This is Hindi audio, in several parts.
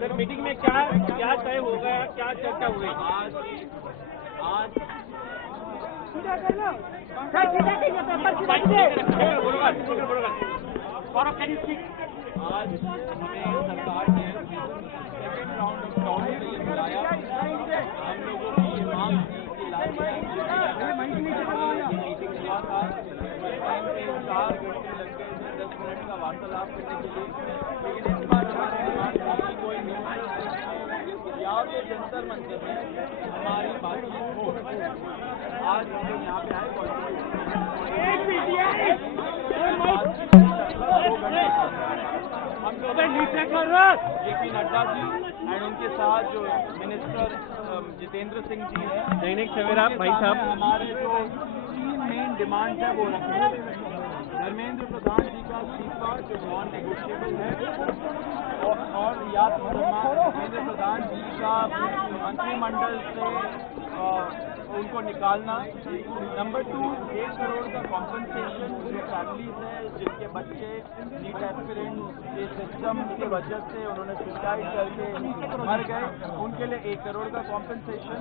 सर मीटिंग में क्या क्या तय हो गया, क्या चर्चा हुई? आज आज हमें सरकार ने सेकेंड राउंड ऑफ टॉक के लिए बुलाया। हम लोगों की ये मांग थी कि मीटिंग हुआ था, टाइम पे 4 घंटे लग गए थे 10 मिनट का वार्तालाप करने के लिए, लेकिन इस बार हमारे डिमांड की कोई नहीं, या तो जंतर मंतर में हमारी बातचीत हो। आज हम लोग यहाँ पे आए, हम लोग जेपी नड्डा जी एंड उनके साथ जो मिनिस्टर जितेंद्र सिंह जी हैं, दैनिक सवेरा भाई साहब, हमारे जो 3 मेन डिमांड है वो रखे। धर्मेंद्र प्रधान जी का इस्तीफा जो नॉन नेगोशिएबल है, और या धर्मेंद्र प्रधान जी का मंत्रिमंडल से उनको निकालना। नंबर 2, 1 करोड़ का कॉम्पनसेशन जो फैमिलीज हैं जिनके बच्चे नीट एस्पिरेंट के सिस्टम की वजह से उन्होंने सुसाइड करके मर गए, उनके लिए 1 करोड़ का कॉम्पनसेशन।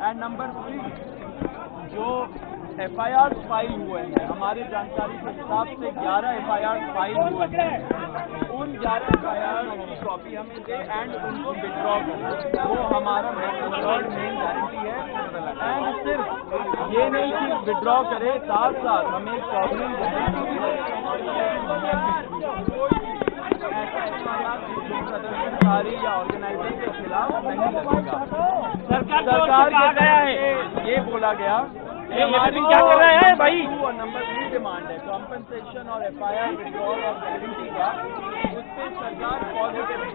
एंड नंबर 3, जो FIR फाइल हुए हैं, हमारी जानकारी के हिसाब से 11 FIR फाइल हुए हैं, उन 11 FIR की कॉपी हमें दे एंड उनको विड्रॉ करें, वो हमारा मेन गारंटी है। एंड सिर्फ ये नहीं कि विड्रॉ करे, साथ साथ हमें सॉवरेन प्रदर्शनकारी या ऑर्गेनाइजर के खिलाफ नहीं लगेगा। सरकार का गया है ये बोला गया। हमारी क्या कर रहा है भाई? नंबर 3 डिमांड है कॉम्पनसेशन और FIR विड्रॉल और गारंटी का, उस पर सरकार पॉजिटिव है।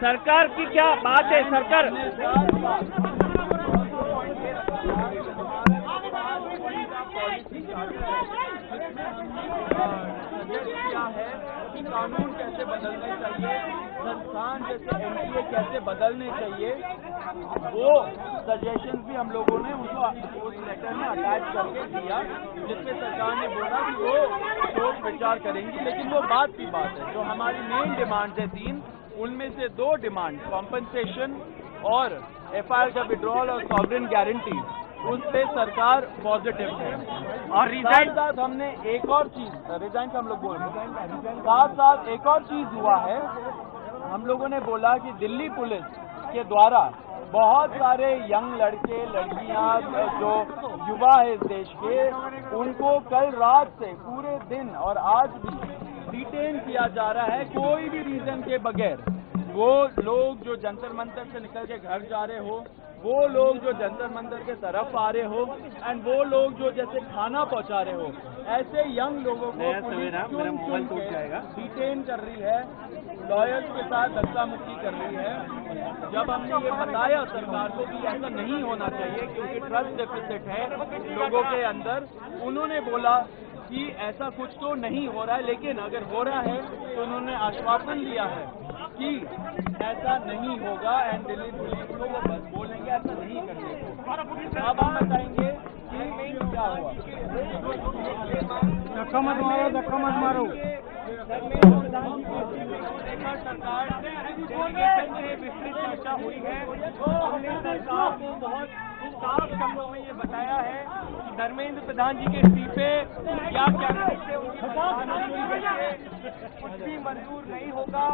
सरकार की क्या बात है? सरकार किया है कि कानून कैसे बदलने चाहिए, संस्थान जैसे NTA कैसे बदलने चाहिए, वो सजेशन भी हम लोगों ने उनको उस लेटर में अटैच करके दिया, जिसमें सरकार ने बोला कि वो सोच विचार करेंगी। लेकिन वो बात की बात है, जो हमारी मेन डिमांड है 3, उनमें से 2 डिमांड कॉम्पनसेशन और FIR का विड्रॉल और सॉवरेन गारंटी, उस पे सरकार पॉजिटिव है। और साथ हमने एक और चीज रिजाइन का हम लोग बोल रहे हैं, साथ एक और चीज हुआ है। हम लोगों ने बोला कि दिल्ली पुलिस के द्वारा बहुत सारे यंग लड़के लड़कियां जो युवा है इस देश के, उनको कल रात से पूरे दिन और आज भी डिटेन किया जा रहा है कोई भी रीजन के बगैर। वो लोग जो जंतर मंतर से निकल के घर जा रहे हो, वो लोग जो जंतर मंतर के तरफ आ रहे हो, एंड वो लोग जो जैसे खाना पहुंचा रहे हो, ऐसे यंग लोगों को डिटेन कर रही है, लॉयर्स के साथ धक्का मुक्की कर रही है। जब हमने ये बताया सरकार को कि ऐसा नहीं होना चाहिए क्योंकि ट्रस्ट डेफिसिट है लोगों के अंदर, उन्होंने बोला कि ऐसा कुछ तो नहीं हो रहा है, लेकिन अगर हो रहा है तो उन्होंने आश्वासन दिया है कि ऐसा नहीं होगा एंड दिल्ली पुलिस को वो बस बोलेंगे ऐसा नहीं करने को। अब हम बताएंगे कि क्या हुआ। धक्का मत मारो। सरकार डेलीगेशन से विस्तृत चर्चा हुई है। हमने सरकार को बहुत साफ शब्दों में ये बताया है कि धर्मेंद्र प्रधान जी के इस्तीफे या कैबिनेट से कुछ भी मंजूर नहीं होगा।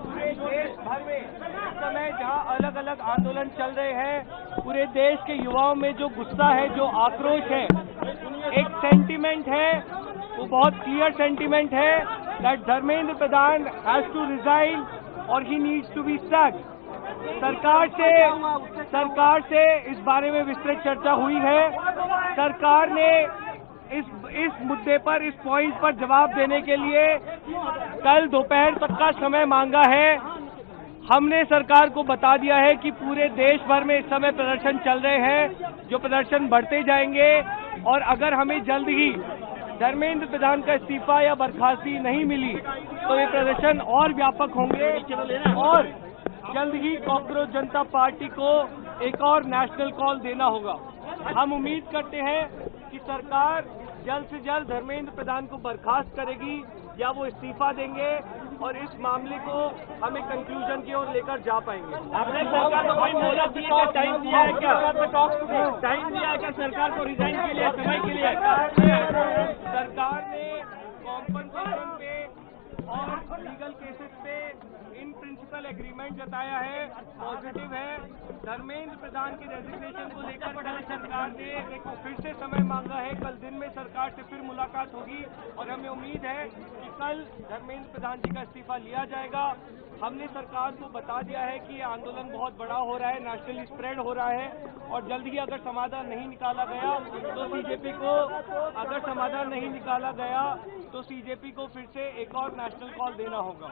पूरे देश भर में इस समय जहां अलग अलग आंदोलन चल रहे हैं, पूरे देश के युवाओं में जो गुस्सा है, जो आक्रोश है, एक सेंटीमेंट है, वो बहुत क्लियर सेंटीमेंट है that Dharmendra Pradhan has to resign और he needs to be sacked. सरकार से इस बारे में विस्तृत चर्चा हुई है। सरकार ने इस मुद्दे पर, इस पॉइंट पर जवाब देने के लिए कल दोपहर तक का समय मांगा है। हमने सरकार को बता दिया है कि पूरे देश भर में इस समय प्रदर्शन चल रहे हैं, जो प्रदर्शन बढ़ते जाएंगे, और अगर हमें जल्द ही धर्मेंद्र प्रधान का इस्तीफा या बर्खास्ती नहीं मिली तो ये प्रदर्शन और व्यापक होंगे और जल्द ही कॉकरोच जनता पार्टी को एक और नेशनल कॉल देना होगा। हम उम्मीद करते हैं कि सरकार जल्द से जल्द धर्मेंद्र प्रधान को बर्खास्त करेगी या वो इस्तीफा देंगे और इस मामले को हम एक कंक्लूजन की ओर लेकर जा पाएंगे। आपने सरकार को कोई मोहलत दी है, टाइम दिया है क्या? टाइम दिया है क्या सरकार को रिजाइन के लिए, समय के लिए? सरकार ने कॉम्पनसेशन पे और लीगल केसेस पे इन प्रिंसिपल एग्रीमेंट जताया है, पॉजिटिव है। धर्मेंद्र प्रधान के रेजिग्नेशन को लेकर कल सरकार ने फिर से समय मांगा है। कल दिन में सरकार से फिर मुलाकात होगी और हमें उम्मीद है कि कल धर्मेंद्र प्रधान जी का इस्तीफा लिया जाएगा। हमने सरकार को बता दिया है कि ये आंदोलन बहुत बड़ा हो रहा है, नेशनली स्प्रेड हो रहा है और जल्द ही अगर समाधान नहीं निकाला गया तो सीजेपी को फिर से एक और नेशनल कॉल देना होगा।